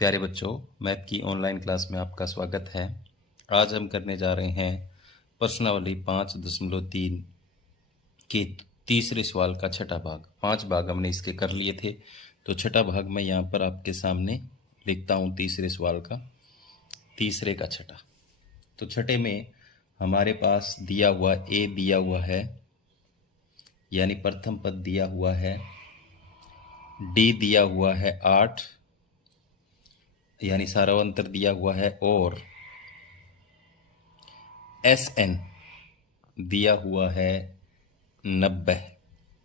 प्यारे बच्चों, मैथ की ऑनलाइन क्लास में आपका स्वागत है। आज हम करने जा रहे हैं प्रश्नावली 5.3 के तीसरे सवाल का छठा भाग। 5 भाग हमने इसके कर लिए थे, तो छठा भाग मैं यहाँ पर आपके सामने लिखता हूँ तीसरे सवाल का, तीसरे का छठा। तो छठे में हमारे पास दिया हुआ ए दिया हुआ है, यानी प्रथम पद दिया हुआ है, डी दिया हुआ है 8 यानी सारांतर दिया हुआ है, और एस एन दिया हुआ है 90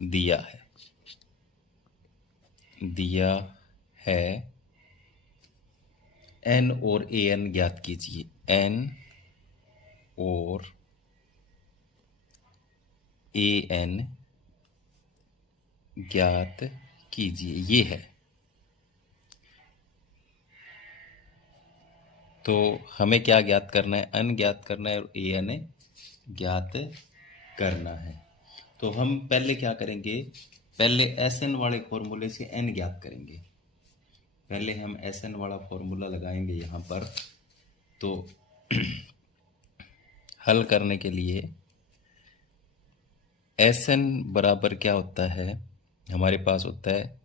दिया है। एन और ए एन ज्ञात कीजिए। एन और ए एन ज्ञात कीजिए, ये है। तो हमें क्या ज्ञात करना है? एन ज्ञात करना है और ए एन ज्ञात करना है। तो हम पहले क्या करेंगे? पहले एस एन वाले फॉर्मूले से एन ज्ञात करेंगे। पहले हम एस एन वाला फॉर्मूला लगाएंगे यहाँ पर। तो हल करने के लिए एस एन बराबर क्या होता है? हमारे पास होता है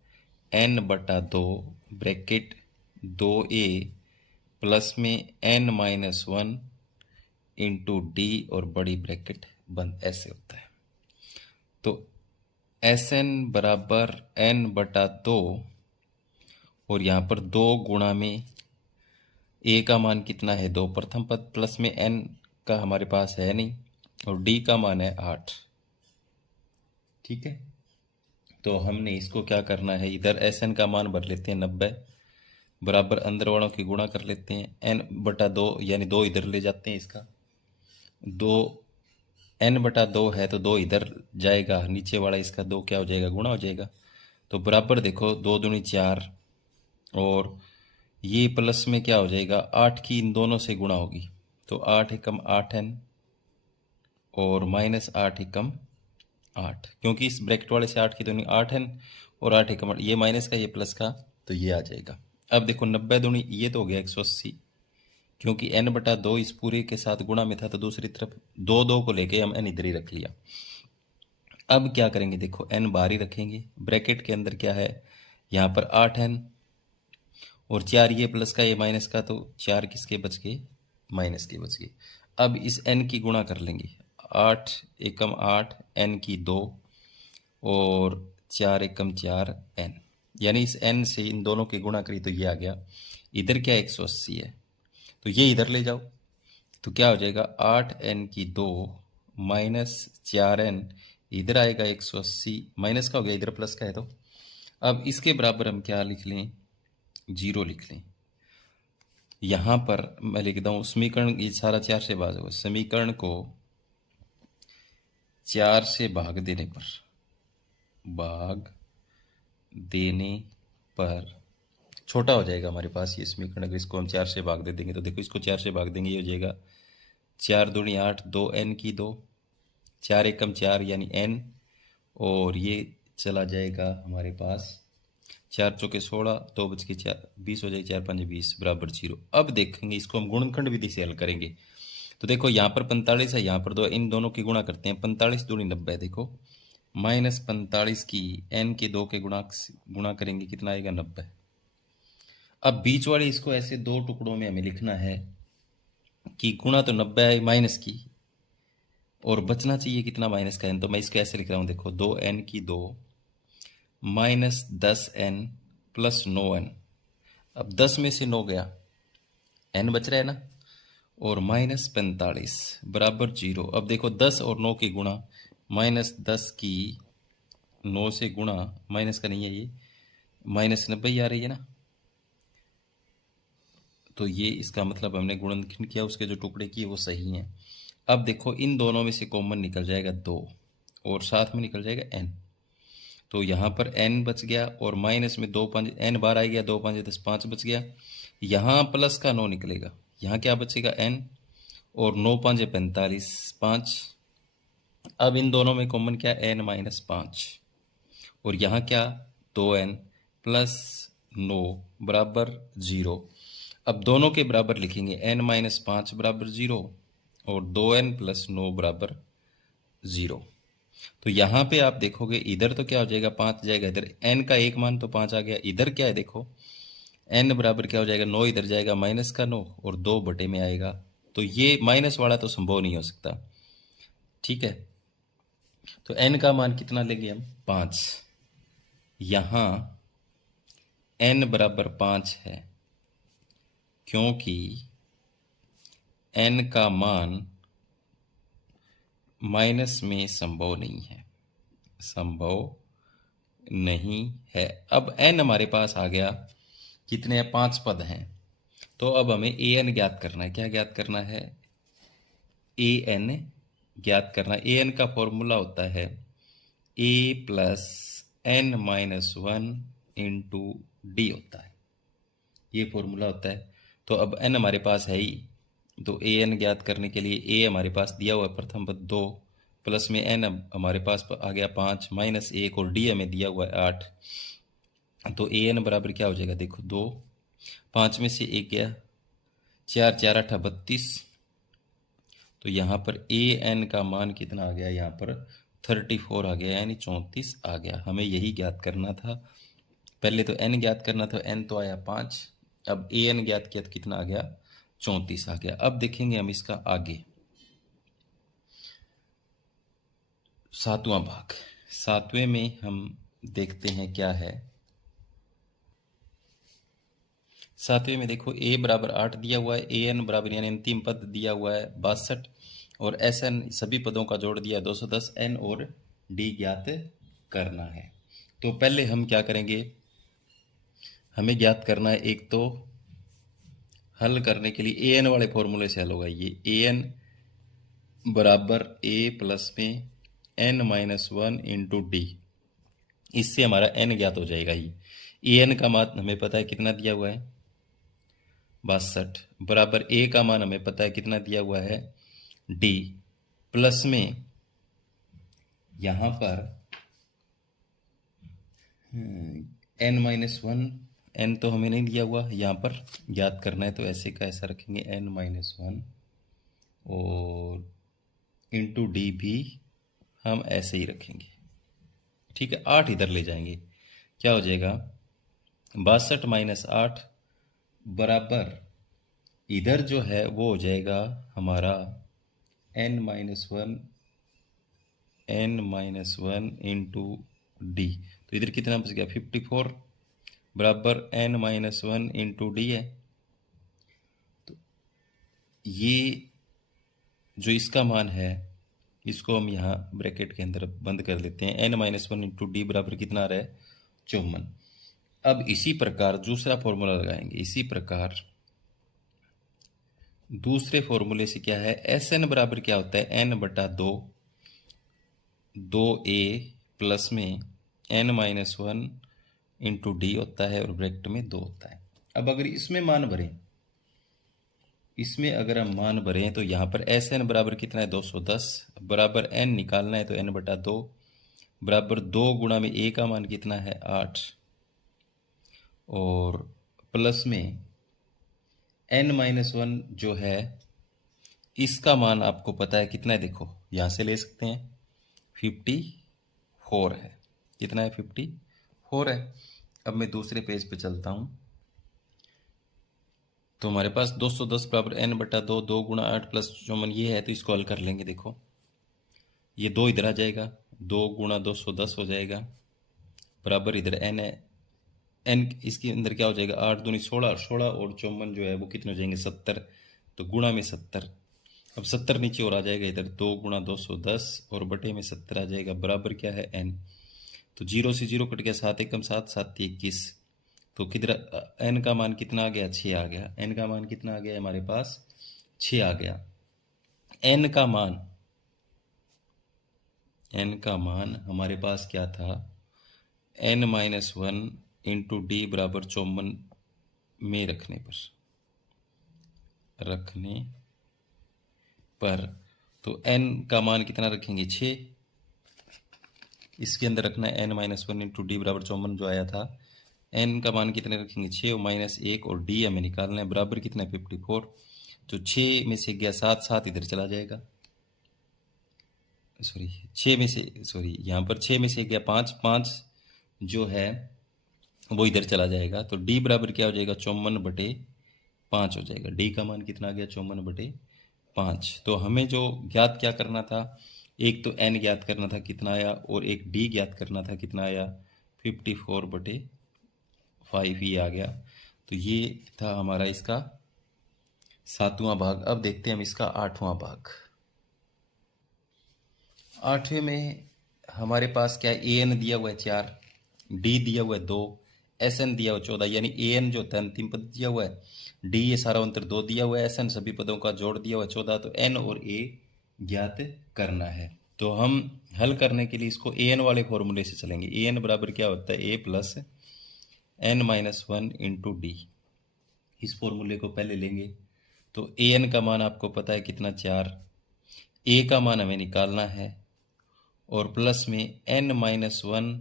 n/2 ब्रैकेट 2a प्लस में n-1 इंटू डी और बड़ी ब्रैकेट बंद, ऐसे होता है। तो एस एन बराबर n/2 और यहाँ पर 2 गुणा में a का मान कितना है? 2 प्रथम पद, प्लस में n का हमारे पास है नहीं, और d का मान है 8। ठीक है, तो हमने इसको क्या करना है? इधर एस एन का मान भर लेते हैं 90 बराबर अंदर वालों की गुणा कर लेते हैं। n/2 यानी 2 इधर ले जाते हैं, इसका 2 n/2 है तो 2 इधर जाएगा, नीचे वाला इसका 2 क्या हो जाएगा? गुणा हो जाएगा। तो बराबर देखो 2 दूनी 4, और ये प्लस में क्या हो जाएगा? 8 की इन दोनों से गुणा होगी, तो 8 एकम 8n और -8 एकम 8, क्योंकि इस ब्रैकेट वाले से 8 की दूनी 8n और 8 एकम 8, ये माइनस का ये प्लस का, तो ये आ जाएगा। अब देखो 90 दूनी ये तो हो गया 180, क्योंकि n/2 इस पूरे के साथ गुणा में था, तो दूसरी तरफ 2 को लेके हम n इधर ही रख लिया। अब क्या करेंगे? देखो n बाहर ही रखेंगे, ब्रैकेट के अंदर क्या है? यहाँ पर 8n और 4 ये प्लस का ये माइनस का, तो 4 किसके बच गए? माइनस के बच गए। अब इस n की गुणा कर लेंगे, 8 एकम 8 n की 2 और 4 एकम 4 n, यानी इस n से इन दोनों की गुणा करी तो ये आ गया। इधर क्या 180 है, तो ये इधर ले जाओ, तो क्या हो जाएगा? 8n की 2 -4n, इधर आएगा 180, माइनस का हो गया, इधर प्लस का है। तो अब इसके बराबर हम क्या लिख लें? 0 लिख लें। यहाँ पर मैं लिखता हूँ समीकरण, ये सारा 4 से भाग होगा, समीकरण को 4 से भाग देने पर छोटा हो जाएगा हमारे पास ये समीकरण। अगर इसको हम 4 से भाग दे देंगे, तो देखो इसको 4 से भाग देंगे, ये हो जाएगा 4 दूनी 8, 2n की 2, 4 एकम 4 यानी n, और ये चला जाएगा हमारे पास 4 चौके 16, 2 बच के 4 20 हो जाएगी, 4 5 20 बराबर 0। अब देखेंगे इसको हम गुणनखंड विधि से हल करेंगे। तो देखो यहाँ पर 45 है, यहाँ पर 2, इन दोनों की गुणा करते हैं। 45 दूनी 90, देखो -45 की n के 2 के गुणा करेंगे, कितना आएगा? 90। अब बीच वाली इसको ऐसे 2 टुकड़ों में हमें लिखना है कि गुणा तो 90 है माइनस की, और बचना चाहिए कितना? माइनस का n। तो मैं इसको ऐसे लिख रहा हूँ, देखो 2n की 2 -10n प्लस 9n। अब 10 में से 9 गया, n बच रहा है ना, और -45 बराबर 0। अब देखो 10 और 9 की गुणा, -10 की 9 से गुणा, माइनस का नहीं है ये, -90 आ रही है ना, तो ये इसका मतलब हमने गुणनखंड किया, उसके जो टुकड़े किए वो सही हैं। अब देखो इन दोनों में से कॉमन निकल जाएगा 2, और साथ में निकल जाएगा n, तो यहाँ पर n बच गया, और माइनस में 2 5 n बार आ गया, 2 5 10 5 बच गया। यहाँ प्लस का 9 निकलेगा, यहाँ क्या बचेगा? n, और 9 5 45 5। अब इन दोनों में कॉमन क्या? n -5, और यहाँ क्या? 2n प्लस 9 बराबर 0। अब दोनों के बराबर लिखेंगे, n-5 बराबर 0 और 2n + 9 बराबर 0। तो यहाँ पे आप देखोगे इधर तो क्या हो जाएगा, 5 जाएगा इधर, n का एक मान तो 5 आ गया, इधर क्या है देखो, n बराबर क्या हो जाएगा, 9 इधर जाएगा -9 और 2 बटे में आएगा। तो ये माइनस वाला तो संभव नहीं हो सकता, ठीक है। तो n का मान कितना लेंगे हम, 5। यहाँ n बराबर 5 है क्योंकि n का मान माइनस में संभव नहीं है, संभव नहीं है। अब n हमारे पास आ गया, कितने हैं, 5 पद हैं। तो अब हमें an ज्ञात करना है। क्या ज्ञात करना है, an ज्ञात करना है। an का फॉर्मूला होता है a + n-1 इंटू डी होता है, ये फॉर्मूला होता है। तो अब n हमारे पास है ही, तो an ज्ञात करने के लिए a हमारे पास दिया हुआ है प्रथम पद 2, प्लस में n हमारे पास आ गया 5 -1 और d हमें दिया हुआ है 8। तो an बराबर क्या हो जाएगा, देखो 2, 5 में से 1 गया, 4 4 8 32। तो यहाँ पर an का मान कितना आ गया, यहाँ पर 34 आ गया, यानी 34 आ गया। हमें यही ज्ञात करना था। पहले तो n ज्ञात करना था, n तो आया 5। अब an ज्ञात किया तो कितना आ गया, 34 आ गया। अब देखेंगे हम इसका आगे, 7वां भाग। 7वें में हम देखते हैं क्या है। 7वें में देखो a बराबर 8 दिया हुआ है, an बराबर यानी अंतिम पद दिया हुआ है 62 और sn सभी पदों का जोड़ दिया 210, n और d ज्ञात करना है। तो पहले हम क्या करेंगे, हमें ज्ञात करना है, एक तो हल करने के लिए an वाले फॉर्मूले से हल होगा। ये an बराबर a प्लस में n-1 इंटू डी, इससे हमारा n ज्ञात हो जाएगा। ही an का मान हमें पता है कितना दिया हुआ है, 62 बराबर a का मान हमें पता है कितना दिया हुआ है, d, प्लस में यहाँ पर n-1, n तो हमें नहीं दिया हुआ, यहाँ पर ज्ञात करना है तो ऐसे का ऐसा रखेंगे n-1 और इंटू डी भी हम ऐसे ही रखेंगे, ठीक है। 8 इधर ले जाएंगे, क्या हो जाएगा, 62 - 8 बराबर इधर जो है वो हो जाएगा हमारा n-1 इंटू डी। तो इधर कितना बच गया, 54 बराबर n-1 इंटू डी है। तो ये जो इसका मान है इसको हम यहाँ ब्रैकेट के अंदर बंद कर देते हैं। n-1 इंटू डी बराबर कितना आ रहा है, 54। अब इसी प्रकार दूसरा फॉर्मूला लगाएंगे। इसी प्रकार दूसरे फॉर्मूले से क्या है, Sn बराबर क्या होता है, n/2, 2a प्लस में n-1 इंटू डी होता है और ब्रैकेट में 2 होता है। अब अगर इसमें मान भरें, इसमें अगर हम मान भरें तो यहाँ पर Sn बराबर कितना है, 210 बराबर n निकालना है तो n/2 बराबर 2 गुणा में a का मान कितना है, 8 और प्लस में n-1 जो है इसका मान आपको पता है कितना है, देखो यहाँ से ले सकते हैं, 54 है। कितना है, 54 है। अब मैं दूसरे पेज पे चलता हूँ। तो हमारे पास 210 बराबर n/2, 2 गुणा 8 प्लस 54 ये है, तो इसको हल कर लेंगे। देखो ये 2 इधर आ जाएगा, 2 गुणा 210 हो जाएगा बराबर इधर n है, n इसके अंदर क्या हो जाएगा, 8 दूनी 16, 16 और 54 जो है वो कितने हो जाएंगे, 70। तो गुणा में 70, अब 70 नीचे और आ जाएगा इधर, 2 गुणा 210 और बटे में 70 आ जाएगा बराबर क्या है, n। तो 0 से 0 कट गया, 7 एकम 7, 7 21। तो किधर n का मान कितना आ गया, 6 आ गया। n का मान कितना आ गया हमारे पास, 6 आ गया। n का मान हमारे पास क्या था, n-1 इंटू डी बराबर 54 में रखने पर तो n का मान कितना रखेंगे, 6। इसके अंदर रखना है n-1 इंटू डी बराबर 54 जो आया था एन का मान कितने रखेंगे 6 और माइनस 1 और डी हमें निकालना है बराबर कितना है 54। तो 6 में से गया 7, 7 इधर चला जाएगा, सॉरी 6 में से, सॉरी यहाँ पर 6 में से गया 5, 5 जो है वो इधर चला जाएगा। तो डी बराबर क्या हो जाएगा 54/5 हो जाएगा। डी का मान कितना आ गया 54/5। तो हमें जो ज्ञात क्या करना था, एक तो एन ज्ञात करना था कितना आया, और एक डी ज्ञात करना था कितना आया 54/5 ही आ गया। तो ये था हमारा इसका 7वां भाग। अब देखते हैं हम इसका 8वां भाग। 8वें में हमारे पास क्या है, ए एन दिया हुआ है 4, डी दिया हुआ है 2, एस एन दिया हुआ 14, यानी ए एन जो होता है अंतिम पद दिया हुआ है, डी ये सारा अंतर 2 दिया हुआ है, एस एन सभी पदों का जोड़ दिया हुआ है 14। तो एन और ए ज्ञात करना है। तो हम हल करने के लिए इसको ए एन वाले फॉर्मूले से चलेंगे। ए एन बराबर क्या होता है A plus N minus 1 into D. इस फॉर्मूले को पहले लेंगे। तो ए एन का मान आपको पता है कितना 4, ए का मान हमें निकालना है, और प्लस में एन माइनस 1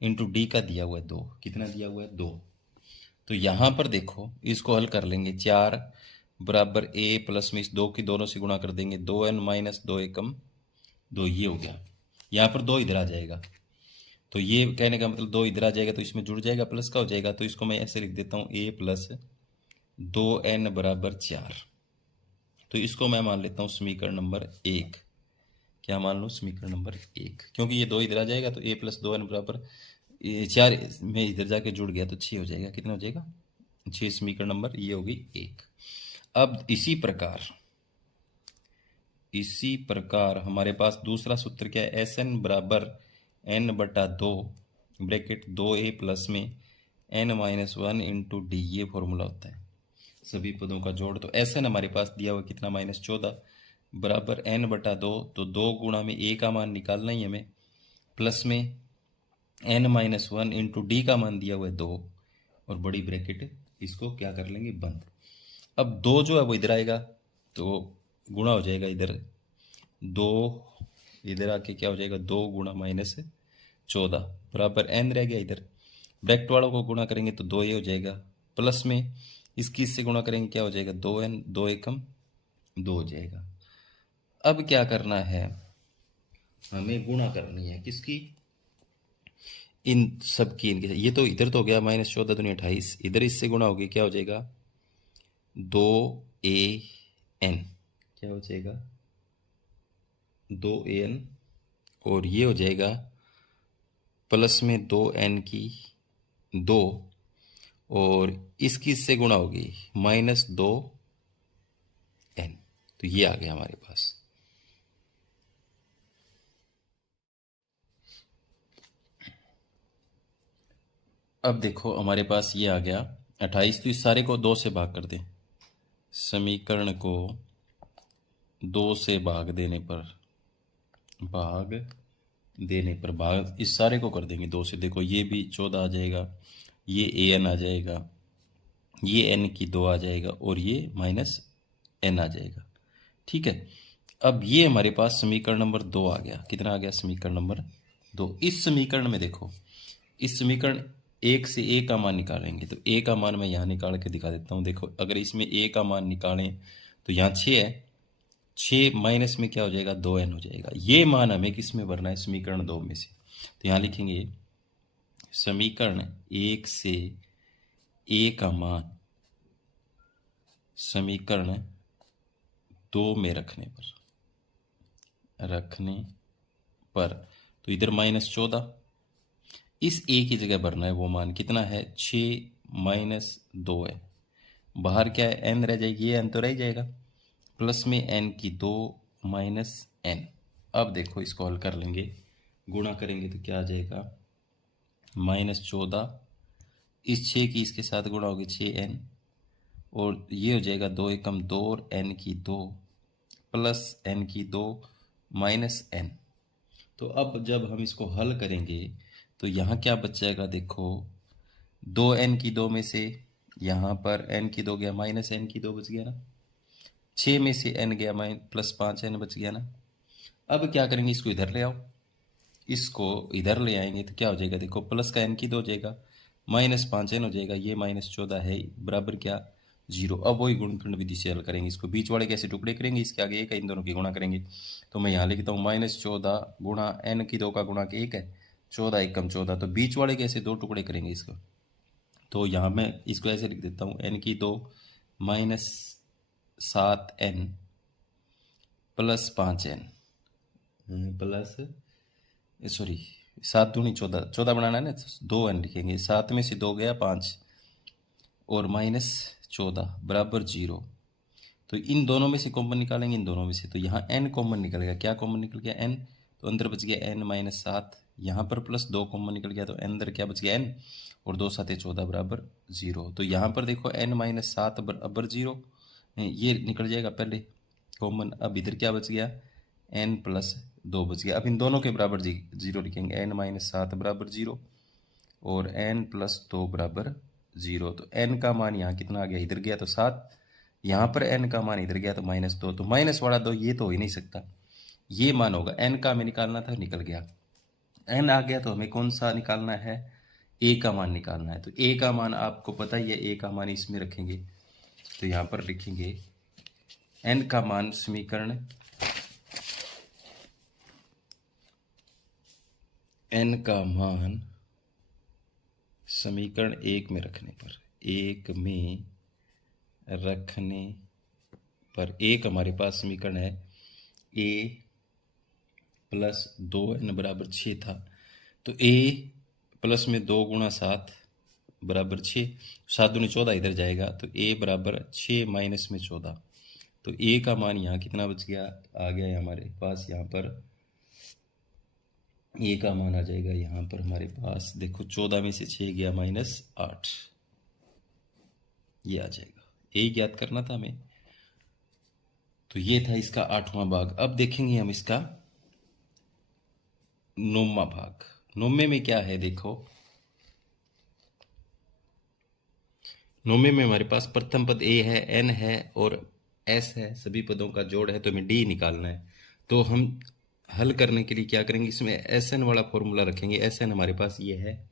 इंटू डी का दिया हुआ है 2, कितना दिया हुआ है 2। तो यहाँ पर देखो इसको हल कर लेंगे। 4 बराबर ए प्लस में इस 2 की दोनों से गुणा कर देंगे, 2n माइनस 2 एकम 2, ये हो गया। यहाँ पर 2 इधर आ जाएगा, तो ये कहने का मतलब 2 इधर आ जाएगा तो इसमें जुड़ जाएगा, प्लस का हो जाएगा। तो इसको मैं ऐसे लिख देता हूँ ए प्लस 2n बराबर 4। तो इसको मैं मान लेता हूँ समीकरण नंबर 1। क्या मान लो समीकरण नंबर 1, क्योंकि ये 2 इधर आ जाएगा तो ए प्लस 2n बराबर 4 में इधर जाके जुड़ गया तो 6 हो जाएगा। कितना हो जाएगा 6, समीकरण नंबर ये होगी 1। अब इसी प्रकार हमारे पास दूसरा सूत्र क्या है, एस एन बराबर एन बटा 2 ब्रैकेट 2a प्लस में एन माइनस 1 इंटू डी, ये फॉर्मूला होता है सभी पदों का जोड़। तो एस एन हमारे पास दिया हुआ कितना -14 बराबर एन बटा 2, तो 2 गुणा में ए का मान निकालना ही हमें, प्लस में एन माइनस 1 इंटू डी का मान दिया हुआ है 2, और बड़ी ब्रैकेट इसको क्या कर लेंगे बंद। अब 2 जो है वो इधर आएगा तो गुणा हो जाएगा, इधर 2 इधर आके क्या हो जाएगा 2 गुणा -14 बराबर एन रह गया इधर। ब्रैकेट वालों को गुणा करेंगे तो 2 ये हो जाएगा, प्लस में इसकी इससे गुणा करेंगे क्या हो जाएगा 2n, 2 एकम 2 हो जाएगा। अब क्या करना है, हमें गुणा करनी है किसकी, इन सब की, इनके। ये तो इधर तो हो गया -14 दूनी 28, इधर इससे गुणा होगी क्या हो जाएगा 2an, क्या हो जाएगा 2an, और ये हो जाएगा प्लस में 2n की 2, और इसकी इससे गुणा होगी -2n। तो ये आ गया हमारे पास। अब देखो हमारे पास ये आ गया 28। तो इस सारे को 2 से भाग कर दें, समीकरण को 2 से भाग देने पर भाग इस सारे को कर देंगे 2 से। देखो ये भी 14 आ जाएगा, ये an आ जाएगा, ये n की 2 आ जाएगा, और ये -n आ जाएगा। ठीक है, अब ये हमारे पास समीकरण नंबर 2 आ गया। कितना आ गया समीकरण नंबर 2। इस समीकरण में देखो, इस समीकरण 1 से a का मान निकालेंगे, तो a का मान मैं यहाँ निकाल के दिखा देता हूँ। देखो अगर इसमें a का मान निकालें तो यहाँ 6 है, 6 माइनस में क्या हो जाएगा 2n हो जाएगा। ये मान हमें किस में भरना है, समीकरण 2 में से। तो यहाँ लिखेंगे समीकरण 1 से a का मान समीकरण 2 में रखने पर तो इधर -14, इस a की जगह भरना है वो मान कितना है 6 माइनस 2 है, बाहर क्या है n रह जाएगी, ये n तो रह जाएगा, प्लस में n की 2 माइनस n। अब देखो इसको हल कर लेंगे, गुणा करेंगे तो क्या आ जाएगा -14, इस 6 की इसके साथ गुणा होगी 6n, और ये हो जाएगा 2 एकम 2 और n की 2 प्लस n की 2 माइनस n। तो अब जब हम इसको हल करेंगे तो यहाँ क्या बच जाएगा, देखो 2n की 2 में से यहाँ पर n की 2 गया, माइनस n की 2 बच गया ना, 6 में से n गया प्लस 5n बच गया ना। अब क्या करेंगे, इसको इधर ले आओ, इसको इधर ले आएंगे तो क्या हो जाएगा, देखो प्लस का n की 2 हो जाएगा, -5n हो जाएगा, ये -14 है बराबर क्या 0। अब वही गुणनखंड विधि से हल करेंगे इसको, बीच वाले कैसे टुकड़े करेंगे, इसके आगे एक है, इन दोनों की गुणा करेंगे। तो मैं यहाँ लिखता हूँ -14 गुणा n की 2 का गुणा 1 है, 14 एकम 14। तो बीच वाले कैसे दो टुकड़े करेंगे इसको, तो यहाँ मैं इसको ऐसे लिख देता हूँ n की 2 -7n plus 5n plus sorry 7 दूनी 14, 14 बनाना है ना, 2n लिखेंगे, 7 में से 2 गया 5 और -14 बराबर 0। तो इन दोनों में से कॉमन निकालेंगे, इन दोनों में से, तो यहाँ n कॉमन निकल गया। क्या कॉमन निकल गया n, तो अंदर बच गया n -7, यहाँ पर प्लस 2 कॉमन निकल गया, तो अंदर क्या बच गया n, और 2 7 14 बराबर 0। तो यहाँ पर देखो n -7 बराबर 0, ये निकल जाएगा पहले कॉमन। अब इधर क्या बच गया, n प्लस 2 बच गया। अब इन दोनों के बराबर 0 लिखेंगे, n -7 बराबर 0 और n प्लस 2 बराबर 0। तो n का मान यहाँ कितना आ गया, इधर गया तो 7, यहाँ पर n का मान इधर गया तो -2, तो माइनस वाला 2 ये तो हो ही नहीं सकता, ये मान होगा। n का हमें निकालना था, निकल गया। n आ गया तो हमें कौन सा निकालना है, a का मान निकालना है। तो a का मान आपको पता ही है, a का मान इसमें रखेंगे, तो यहाँ पर लिखेंगे n का मान समीकरण n का मान समीकरण 1 में रखने पर, 1 में रखने पर एक हमारे पास समीकरण है a प्लस 2n बराबर 6 था, तो a प्लस में 2 गुणा 7 बराबर 6, 7 दूनी 14 इधर जाएगा, तो a बराबर 6 माइनस में 14। तो a का मान यहाँ कितना बच गया, आ गया है हमारे पास, यहाँ पर a का मान आ जाएगा यहाँ पर हमारे पास, देखो 14 में से 6 गया -8, ये आ जाएगा। a ज्ञात करना था हमें, तो ये था इसका 8वां भाग। अब देखेंगे हम इसका 9वां भाग। 9वें में क्या है, देखो 9वें में हमारे पास प्रथम पद a है, n है और s है, सभी पदों का जोड़ है, तो हमें d निकालना है। तो हम हल करने के लिए क्या करेंगे, इसमें Sn वाला फॉर्मूला रखेंगे। Sn हमारे पास ये है,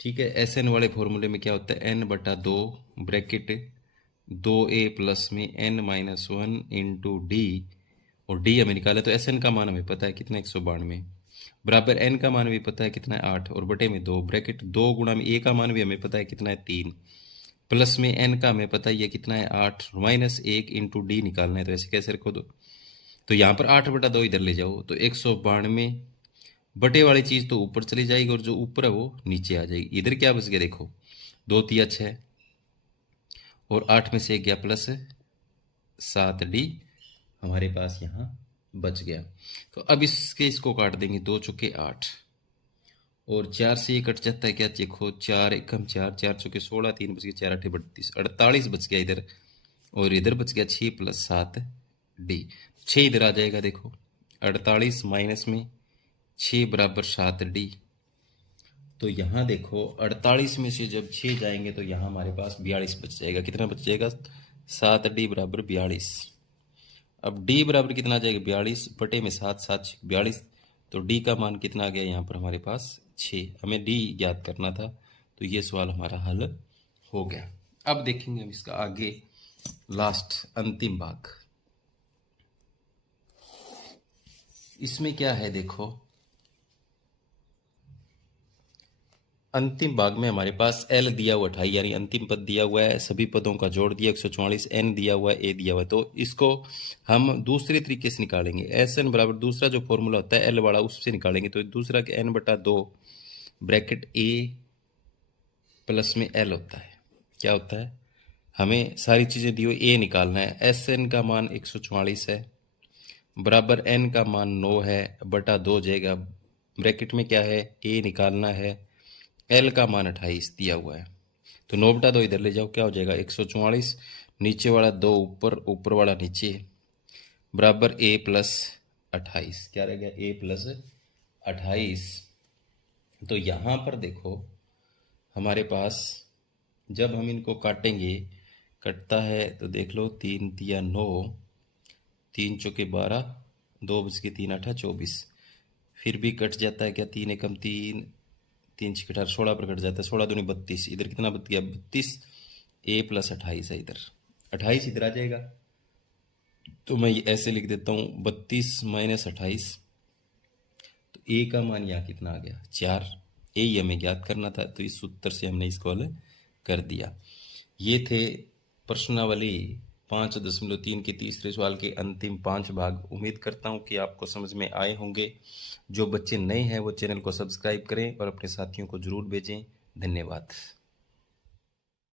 ठीक है। Sn वाले फॉर्मूले में क्या होता है, n/2 ब्रैकेट 2a प्लस में n-1 इंटू डी, और d हमें निकाला, तो Sn का मान हमें पता है कितना 192 बराबर n का मान भी पता है कितना है 8 और बटे में 2 ब्रैकेट 2 गुणा में a का मान भी हमें पता है कितना है 3 प्लस में n का हमें पता ही है कितना है 8 -1 इंटू डी निकालना है। तो ऐसे कैसे रखो, तो यहाँ पर 8/2 इधर ले जाओ, तो 192 बटे वाली चीज़ तो ऊपर चली जाएगी और जो ऊपर है वो नीचे आ जाएगी। इधर क्या बच गया, देखो 2 तिया 6 और 8 में से 1 गया प्लस 7d हमारे पास यहाँ बच गया। तो अब इसको काट देंगे, 2 चौके 8 और 4 से ये कट जाता है क्या, देखो 4 एकम 4, 4 चौके 16, 3 बच गए 4 8 32, 48 बच गया इधर, और इधर बच गया 6 प्लस 7d, 6 इधर आ जाएगा, देखो 48 माइनस में 6 बराबर 7d। तो यहाँ देखो 48 में से जब 6 जाएंगे तो यहाँ हमारे पास 42 बच जाएगा। कितना बच जाएगा, 7d बराबर 42। अब d बराबर कितना आ जाएगा, 42 बटे में 7, 7 42, तो d का मान कितना आ गया यहाँ पर हमारे पास 6। हमें d ज्ञात करना था, तो ये सवाल हमारा हल हो गया। अब देखेंगे हम इसका आगे लास्ट अंतिम भाग। इसमें क्या है, देखो अंतिम भाग में हमारे पास l दिया हुआ 28 यानी अंतिम पद दिया हुआ है, सभी पदों का जोड़ दिया 144, n दिया हुआ है, a दिया हुआ है। तो इसको हम दूसरे तरीके से निकालेंगे। Sn बराबर दूसरा जो फॉर्मूला होता है l वाला, उससे निकालेंगे। तो दूसरा के n/2 ब्रैकेट a प्लस में l होता है। क्या होता है, हमें सारी चीज़ें दी हुई, a निकालना है। Sn का मान 144 है बराबर n का मान 9 है बटा 2 जाएगा, ब्रैकेट में क्या है a निकालना है, l का मान 28 दिया हुआ है। तो 9/2 इधर ले जाओ, क्या हो जाएगा 144, नीचे वाला 2 ऊपर, ऊपर वाला नीचे, बराबर a प्लस 28। क्या रह गया, a प्लस 28। तो यहाँ पर देखो हमारे पास जब हम इनको काटेंगे, कटता है तो देख लो, 3 तिया 9, 3 चौके 12, 2 बच के 3 8 24, फिर भी कट जाता है क्या, 3 एकम 3, 3 छः 18 16 पर कट जाता है, 16 दूनी 32, इधर कितना बच गया 32, a प्लस 28 है, इधर 28 इधर आ जाएगा। तो मैं ये ऐसे लिख देता हूँ 32 माइनस 28, तो a का मान यहाँ कितना आ गया 4, a ही हमें ज्ञात करना था, तो इस सूत्र से हमने इसको हल कर दिया। ये थे प्रश्नावली 5.3 के तीसरे सवाल के अंतिम 5 भाग। उम्मीद करता हूँ कि आपको समझ में आए होंगे। जो बच्चे नए हैं वो चैनल को सब्सक्राइब करें और अपने साथियों को जरूर भेजें। धन्यवाद।